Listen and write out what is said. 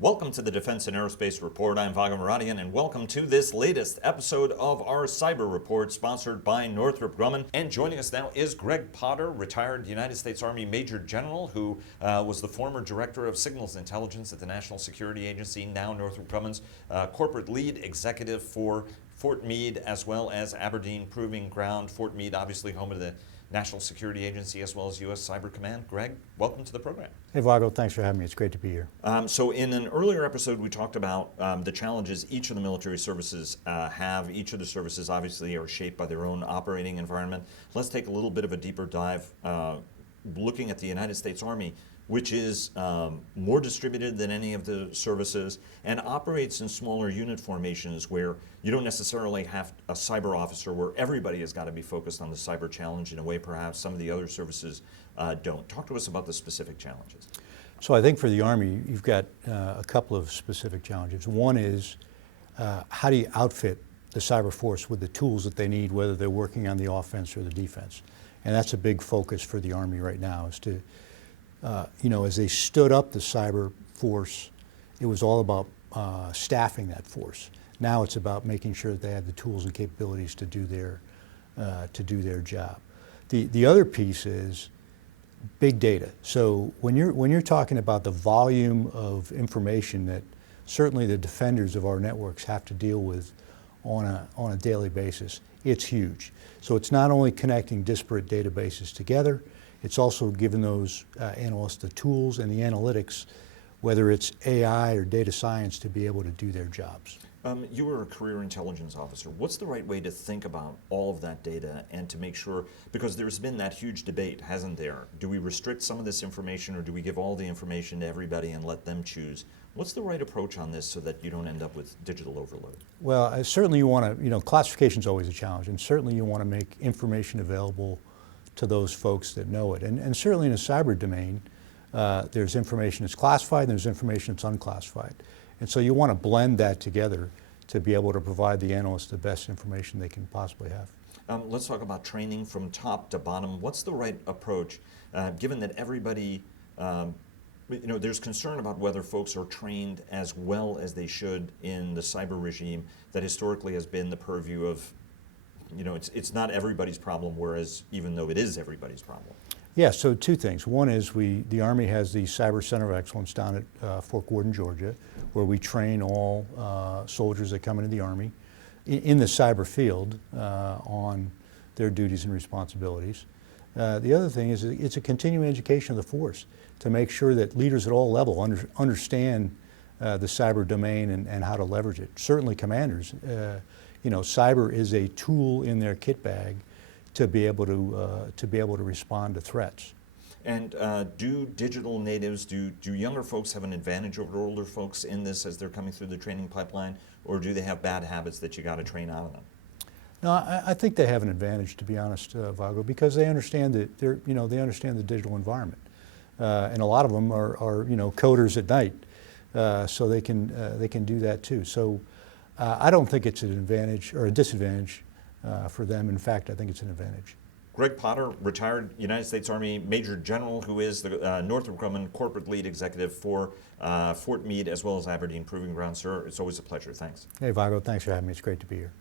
Welcome to the Defense and Aerospace Report. I'm Vago Muradian, and welcome to this latest episode of our Cyber Report, sponsored by Northrop Grumman. And joining us now is Gregg Potter, retired United States Army Major General, who was the former Director of Signals Intelligence at the National Security Agency, now Northrop Grumman's corporate lead executive for Fort Meade, as well as Aberdeen Proving Ground. Fort Meade, obviously home of the National Security Agency, as well as U.S. Cyber Command. Greg, welcome to the program. Hey, Vago, thanks for having me. It's great to be here. So in an earlier episode, we talked about the challenges each of the military services have. Each of the services obviously are shaped by their own operating environment. Let's take a little bit of a deeper dive looking at the United States Army, which is more distributed than any of the services and operates in smaller unit formations where you don't necessarily have a cyber officer where everybody has got to be focused on the cyber challenge in a way perhaps some of the other services don't. Talk to us about the specific challenges. So I think for the Army, you've got a couple of specific challenges. One is how do you outfit the cyber force with the tools that they need, whether they're working on the offense or the defense? And that's a big focus for the Army right now, is to as they stood up the cyber force, it was all about staffing that force. Now it's about making sure that they have the tools and capabilities to do their job. The other piece is big data. So when you're talking about the volume of information that certainly the defenders of our networks have to deal with on a daily basis, it's huge. So it's not only connecting disparate databases together, it's also giving those analysts the tools and the analytics, whether it's AI or data science, to be able to do their jobs. You were a career intelligence officer. What's the right way to think about all of that data and to make sure, because there's been that huge debate, hasn't there? Do we restrict some of this information or do we give all the information to everybody and let them choose? What's the right approach on this so that you don't end up with digital overload? Well, certainly you want to, classification is always a challenge, and certainly you want to make information available to those folks that know it. And certainly in a cyber domain, there's information that's classified and there's information that's unclassified. And so you want to blend that together to be able to provide the analysts the best information they can possibly have. Let's talk about training from top to bottom. What's the right approach, given that everybody, there's concern about whether folks are trained as well as they should in the cyber regime that historically has been the purview of, it's not everybody's problem, whereas even though it is everybody's problem. Yeah, so two things. One is the Army has the Cyber Center of Excellence down at Fort Gordon, Georgia, where we train all soldiers that come into the Army in the cyber field on their duties and responsibilities. The other thing is it's a continuing education of the force to make sure that leaders at all levels understand the cyber domain and how to leverage it. Certainly commanders, cyber is a tool in their kit bag to be able to respond to threats. And do digital natives, do younger folks have an advantage over older folks in this as they're coming through the training pipeline, or do they have bad habits that you got to train out of them? No, I think they have an advantage, to be honest, Vago, because they understand that they understand the digital environment, and a lot of them are coders at night, so they can do that too. So I don't think it's an advantage or a disadvantage for them. In fact, I think it's an advantage. Gregg Potter, retired United States Army Major General, who is the Northrop Grumman corporate lead executive for Fort Meade as well as Aberdeen Proving Ground. Sir, it's always a pleasure. Thanks. Hey, Vago, thanks for having me. It's great to be here.